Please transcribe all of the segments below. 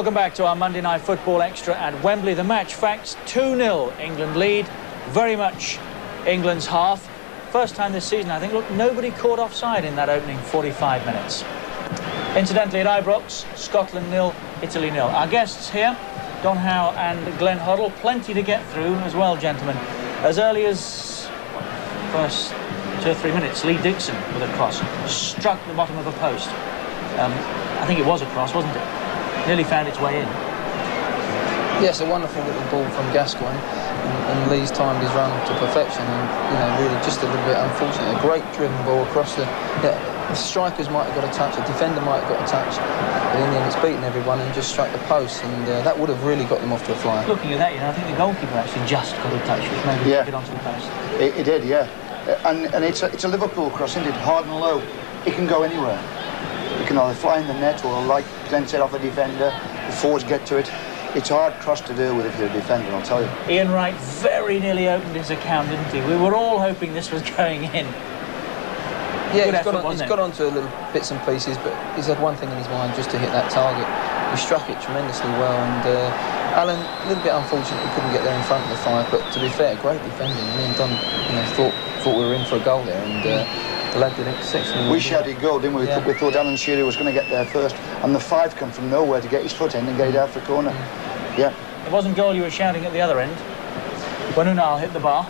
Welcome back to our Monday Night Football Extra at Wembley. The match facts: 2-0 England lead. Very much England's half. First time this season, I think, look, nobody caught offside in that opening 45 minutes. Incidentally, at Ibrox, Scotland 0, Italy 0. Our guests here, Don Howe and Glenn Hoddle, plenty to get through as well, gentlemen. As early as first 2 or 3 minutes, Lee Dixon with a cross struck the bottom of a post. I think it was a cross, wasn't it? Nearly found its way in. Yes, a wonderful little ball from Gascoigne, and Lee's timed his run to perfection, and really just a little bit unfortunate. A great driven ball across the. The strikers might have got a touch, the defender might have got a touch, but in the end it's beaten everyone and just struck the post, and that would have really got them off to a flyer. Looking at that, I think the goalkeeper actually just got a touch, which maybe took it onto the post. It did, yeah. And it's a Liverpool cross, isn't it? Hard and low. It can go anywhere. It can either fly in the net or, like Glenn said, off a defender. The forwards get to it. It's a hard cross to deal with if you're a defender, I'll tell you. Ian Wright very nearly opened his account, didn't he? We were all hoping this was going in. Yeah, he's got onto a little bits and pieces, but he's had one thing in his mind, just to hit that target. He struck it tremendously well, and Alan, a little bit unfortunate he couldn't get there in front of the fire, but to be fair, great defending. Me and Don, thought we were in for a goal there, and the lad did exceptionally. We shouted goal, didn't we? Yeah. We thought Alan Shearer was going to get there first, and the 5 come from nowhere to get his foot in and get it out for corner. Yeah. It wasn't goal you were shouting at the other end, when Unal hit the bar.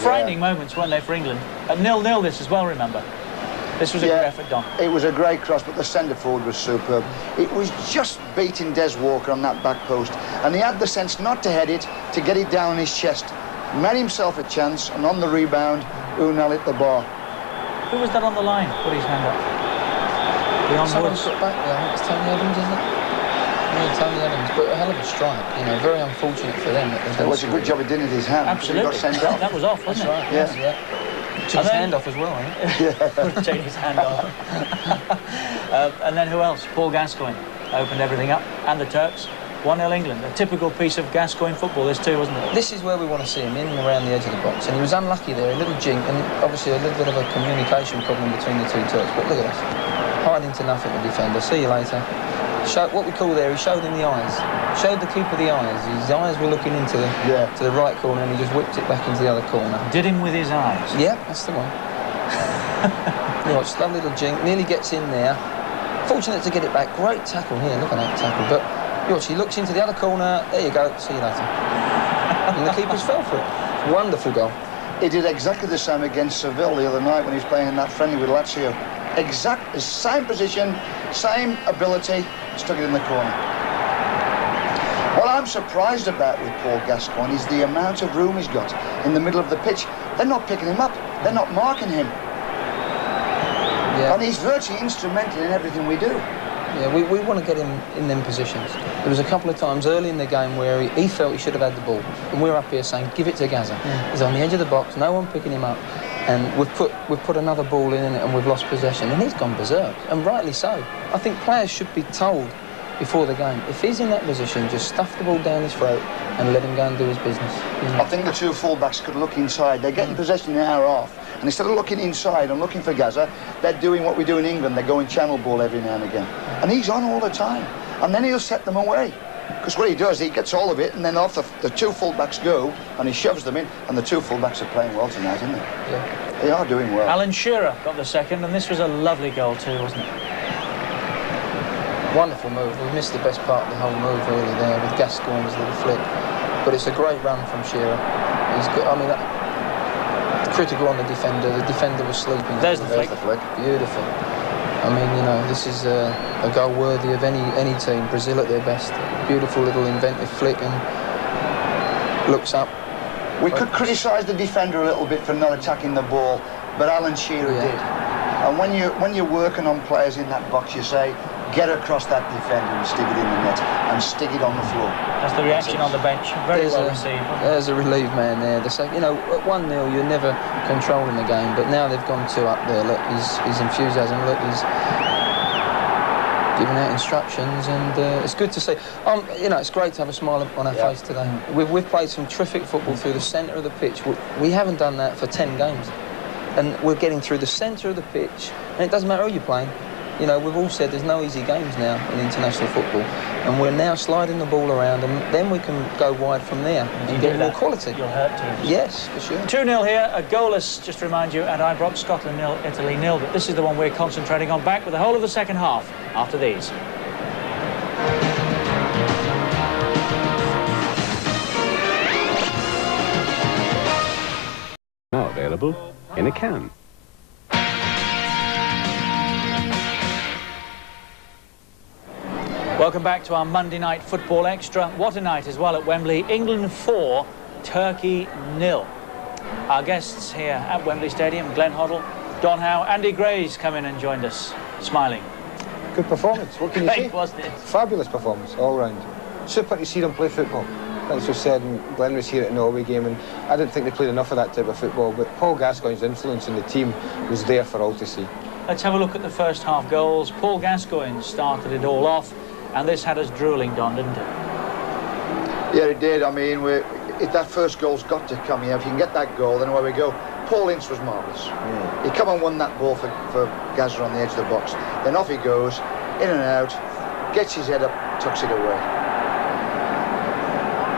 Frightening moments, weren't they, for England? At 0-0 this as well, remember? This was a good effort, Don. It was a great cross, but the centre forward was superb. It was just beating Des Walker on that back post, and he had the sense not to head it, to get it down his chest. Made himself a chance, and on the rebound, Unal hit the bar. Who was that on the line? Put his hand up. Beyond Woods. Got back there. I think it's Tony Adams, isn't it? Yeah, Tony Adams, but a hell of a strike. Very unfortunate for them. It was a good job he didn't hit his hand. Absolutely. He got sent off. That was off, wasn't it? Right, yeah. Took his hand off as well, I think. Would have taken his hand off. And then who else? Paul Gascoigne opened everything up, and the Turks. 1-0 England. A typical piece of Gascoigne football, this too, wasn't it? This is where we want to see him, in and around the edge of the box. And he was unlucky there, a little jink, and obviously a little bit of a communication problem between the two Turks. But look at us. Hiding to nothing, the defender. See you later. What we call there, he showed him the eyes. Showed the keeper the eyes. His eyes were looking into to the right corner, and he just whipped it back into the other corner. Did him with his eyes? Yeah, that's the one. Watch, lovely little jink. Nearly gets in there. Fortunate to get it back. Great tackle here. Look at that tackle. But watch, he looks into the other corner. There you go. See you later. And the keepers fell for it. Wonderful goal. He did exactly the same against Seville the other night when he was playing in that friendly with Lazio. Exact same position, same ability, stuck it in the corner. What I'm surprised about with Paul Gascoigne is the amount of room he's got in the middle of the pitch. They're not picking him up, they're not marking him. Yeah. And he's virtually instrumental in everything we do. Yeah, we want to get him in them positions. There was a couple of times early in the game where he felt he should have had the ball, and we're up here saying, give it to Gaza. Yeah. He's on the edge of the box, no one picking him up. And we've put another ball in it, and we've lost possession, and he's gone berserk, and rightly so. I think players should be told before the game, if he's in that position, just stuff the ball down his throat and let him go and do his business. I think the two full-backs could look inside. They're getting possession in our half, and instead of looking inside and looking for Gaza, they're doing what we do in England. They're going channel ball every now and again. And he's on all the time, and then he'll set them away. Because what he does, he gets all of it, and then off the two full-backs go, and he shoves them in, and the two full-backs are playing well tonight, aren't they? Yeah. They are doing well. Alan Shearer got the second, and this was a lovely goal too, wasn't it? Wonderful move. We missed the best part of the whole move really there with Gascoigne's little flick. But it's a great run from Shearer. He's good. I mean, critical on the defender. The defender was sleeping. There's the flick. Beautiful. I mean, this is a goal worthy of any team. Brazil at their best. Beautiful little inventive flick, and looks up. We could criticise the defender a little bit for not attacking the ball, but Alan Shearer did. And when you're working on players in that box, you say, get across that defender and stick it in the net and stick it on the floor. That's the reaction on the bench. Very well received. There's a relieved man there. At 1-0, you're never controlling the game, but now they've gone 2 up there. Look, his enthusiasm. Look, he's giving out instructions, and it's good to see. It's great to have a smile on our face today. We've played some terrific football through the centre of the pitch. We haven't done that for 10 games. And we're getting through the centre of the pitch, and it doesn't matter who you're playing. You know, we've all said there's no easy games now in international football, and we're now sliding the ball around, and then we can go wide from there and get more quality. You'll hurt teams. Yes, for sure. 2-0 here, a goalless, just to remind you, at Ibrox, Scotland 0, Italy 0. But this is the one we're concentrating on. Back with the whole of the second half after these. Now available in a can. Welcome back to our Monday night football extra. What a night as well at Wembley. England 4, Turkey 0. Our guests here at Wembley Stadium, Glenn Hoddle, Don Howe, Andy Gray's come in and joined us, smiling. Good performance, what can you say? Great, wasn't it? Fabulous performance, all round. Super to see them play football. As we've said, and Glenn was here at the Norway game, and I didn't think they played enough of that type of football, but Paul Gascoigne's influence in the team was there for all to see. Let's have a look at the first half goals. Paul Gascoigne started it all off, and this had us drooling, Don, didn't it? Yeah, it did. I mean, that first goal's got to come here. If you can get that goal, then away we go. Paul Ince was marvellous. He come and won that ball for Gazza on the edge of the box. Then off he goes, in and out, gets his head up, tucks it away.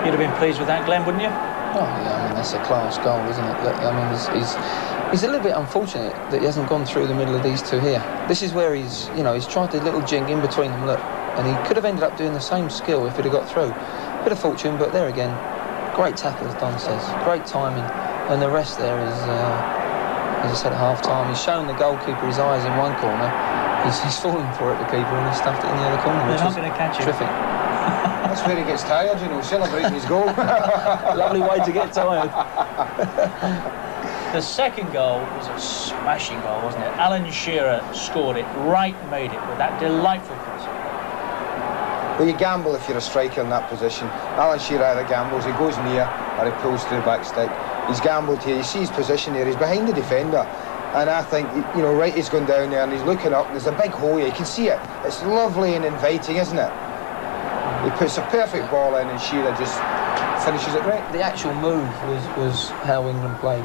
You'd have been pleased with that, Glenn, wouldn't you? Oh, yeah, I mean, that's a class goal, isn't it? I mean, he's a little bit unfortunate that he hasn't gone through the middle of these two here. This is where he's tried the little jig in between them, look, and he could have ended up doing the same skill if he'd have got through. Bit of fortune, but there again, great tackle, as Don says, great timing, and the rest there is, as I said at half-time, he's shown the goalkeeper his eyes in one corner, he's fallen for it, the keeper, and he's stuffed it in the other corner, which They're not is going to catch you. terrific. That's where he gets tired, you know, celebrating his goal. Lovely way to get tired. The second goal was a smashing goal, wasn't it? Alan Shearer scored it, Wright made it with that delightful cross. Well, you gamble if you're a striker in that position. Alan Shearer either gambles, he goes near, or he pulls through the back stick. He's gambled here, you see his position there, he's behind the defender. And I think, you know, Wright is going down there and he's looking up, there's a big hole here, you can see it. It's lovely and inviting, isn't it? He puts a perfect ball in and Shearer just finishes it right. The actual move was how England played.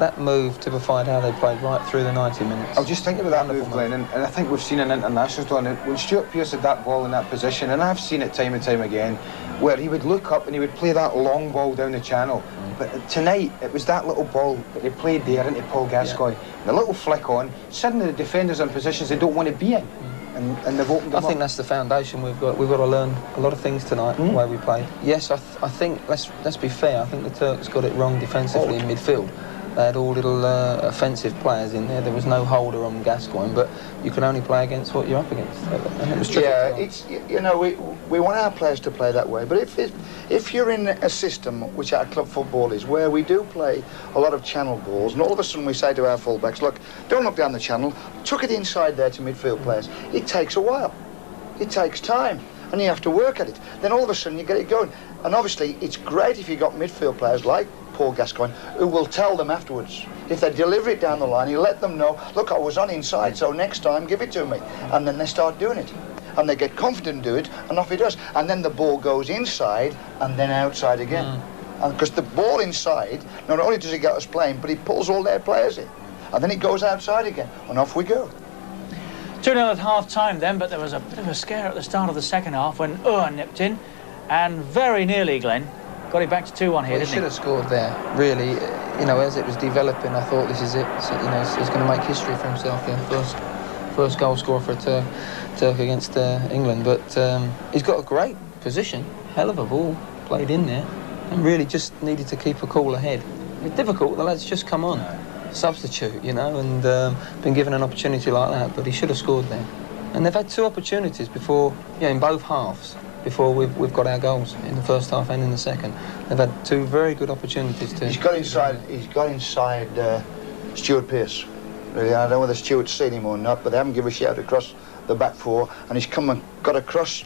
That move typified how they played right through the 90 minutes. I was just thinking about that move, Glenn, and I think we've seen an internationals doing it. When Stuart Pearce had that ball in that position, and I've seen it time and time again, where he would look up and he would play that long ball down the channel. But tonight, it was that little ball that they played there into Paul Gascoigne. The little flick on, suddenly the defenders are in positions they don't want to be in. And they've opened them up. I think that's the foundation we've got. We've got to learn a lot of things tonight, the way we played. Yes, I think, let's be fair, I think the Turks got it wrong defensively in midfield. They had all little offensive players in there. There was no holder on Gascoigne, but you can only play against what you're up against. And it was tricky. Yeah, it's, you know, we want our players to play that way, but if you're in a system, which our club football is, where we do play a lot of channel balls, and all of a sudden we say to our fullbacks, look, don't look down the channel, chuck it inside there to midfield players. It takes a while. It takes time, and you have to work at it. Then all of a sudden you get it going. And obviously it's great if you've got midfield players like Paul Gascoigne, who will tell them afterwards. If they deliver it down the line, you let them know, look, I was on inside, so next time give it to me. And then they start doing it. And they get confident and do it, and off it does. And then the ball goes inside and then outside again. And because the ball inside, not only does it get us playing, but it pulls all their players in. And then it goes outside again, and off we go. 2-0 at half-time then, but there was a bit of a scare at the start of the second half when nipped in, and very nearly, Glenn, got it back to 2-1 here, Well, he didn't should he? have scored there, really. You know, as it was developing, I thought this is it. So, you know, he's going to make history for himself there. First goal scorer for a Turk against England. But he's got a great position, hell of a ball played in there, and really just needed to keep a cool head. It's difficult, the lad's just come on, substitute, you know, and been given an opportunity like that, but he should have scored there. And they've had two opportunities before, in both halves, before we've got our goals in the first half and in the second. They've had two very good opportunities to... He's got inside Stuart Pearce. Really, I don't know whether Stuart's seen him or not, but they haven't given a shout across the back four, and he's come and got across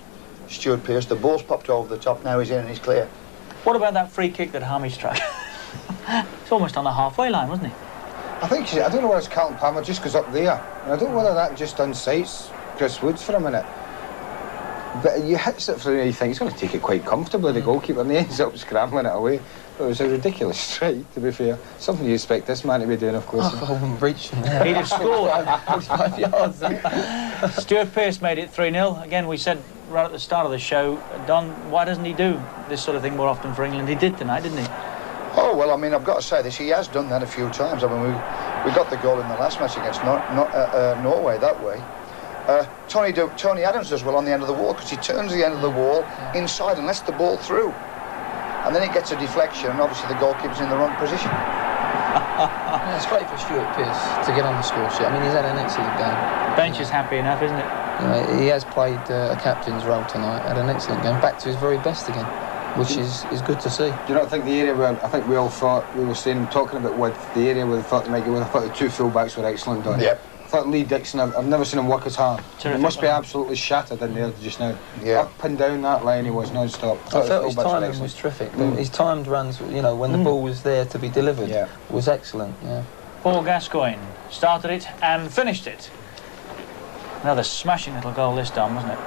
Stuart Pearce. The ball's popped over the top, now he's in and he's clear. What about that free kick that Hammy struck? It's almost on the halfway line, wasn't he? I think, I don't know whether it's Carlton Palmer just goes up there. And I don't know whether that just unsights Chris Woods for a minute. But you hits it through and you think he's going to take it quite comfortably, the goalkeeper, and he ends up scrambling it away. It was a ridiculous strike, to be fair. Something you expect this man to be doing, of course. I wouldn't reach from there. He'd have scored. 45 yards. Stuart Pearce made it 3-0. Again, we said right at the start of the show, Don, why doesn't he do this sort of thing more often for England? He did tonight, didn't he? Oh, well, I mean, I've got to say this, he has done that a few times. I mean, we got the goal in the last match against Norway that way. Tony Adams does well on the end of the wall because he turns the end of the wall inside and lets the ball through. And then it gets a deflection, and obviously the goalkeeper's in the wrong position. Yeah, it's great for Stuart Pearce to get on the score sheet. I mean, he's had an excellent game. Bench is happy enough, isn't it? You know, he has played a captain's role tonight, had an excellent game, back to his very best again, which is good to see. Do you not think the area where I think we all thought, we were saying, talking about what the area where we thought they might go with, I thought the two full-backs were excellent, Don. Yep. I thought Lee Dixon, I've never seen him work as hard. Terrific, He must be absolutely shattered in there just now. Yeah. Up and down that line he was non-stop. I felt his timing was terrific. His timed runs, you know, when the ball was there to be delivered, was excellent. Yeah. Paul Gascoigne started it and finished it. Another smashing little goal this time, wasn't it?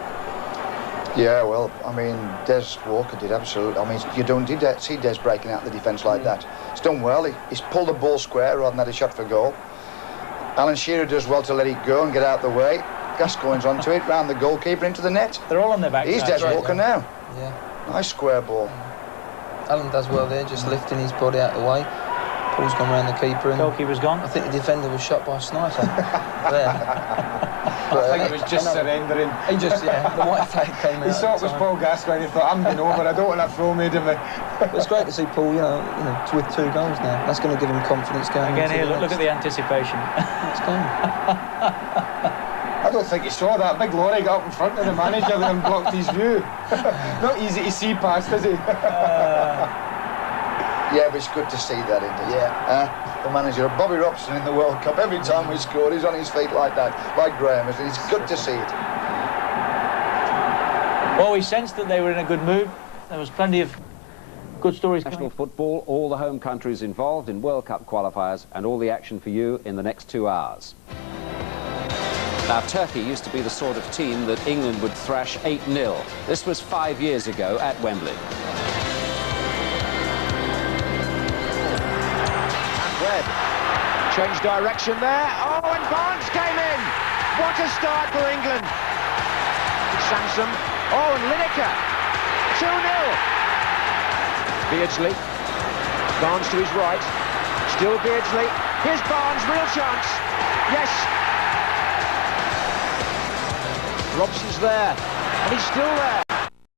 Yeah, well, I mean, Des Walker did absolutely. I mean, you don't see Des breaking out the defence like that. He's done well. He's pulled the ball square rather than had a shot for goal. Alan Shearer does well to let it go and get out the way. Gascoigne's onto it, round the goalkeeper into the net. They're all on their back. He's Des Walker now. Yeah. Nice square ball. Alan does well there, just lifting his body out of the way. Paul's gone round the keeper and Goalkeeper's gone. I think the defender was shot by a sniper there. I think it was just surrendering. He just, the white flag came out. He saw it was Paul Gascoigne, he thought, I'm going over, I don't want a throw made of me. But it's great to see Paul, you know, with 2 goals now. That's going to give him confidence going Again into here, the look at the anticipation. next game. I don't think he saw that. Big lorry got up in front of the manager and blocked his view. Not easy to see past, is he? Yeah, but it's good to see that, isn't it? Yeah. The manager, Bobby Robson in the World Cup, every time we scored, he's on his feet like that, like Graham, and it's good to see it. Well, we sensed that they were in a good mood. There was plenty of good stories National coming. football, all the home countries involved in World Cup qualifiers, and all the action for you in the next 2 hours. Now, Turkey used to be the sort of team that England would thrash 8-0. This was 5 years ago at Wembley. Webb changed direction there. Oh, and Barnes came in. What a start for England. Sansom. Oh, and Lineker. 2-0. Beardsley. Barnes to his right. Still Beardsley. Here's Barnes, real chance. Yes. Robson's there, and he's still there.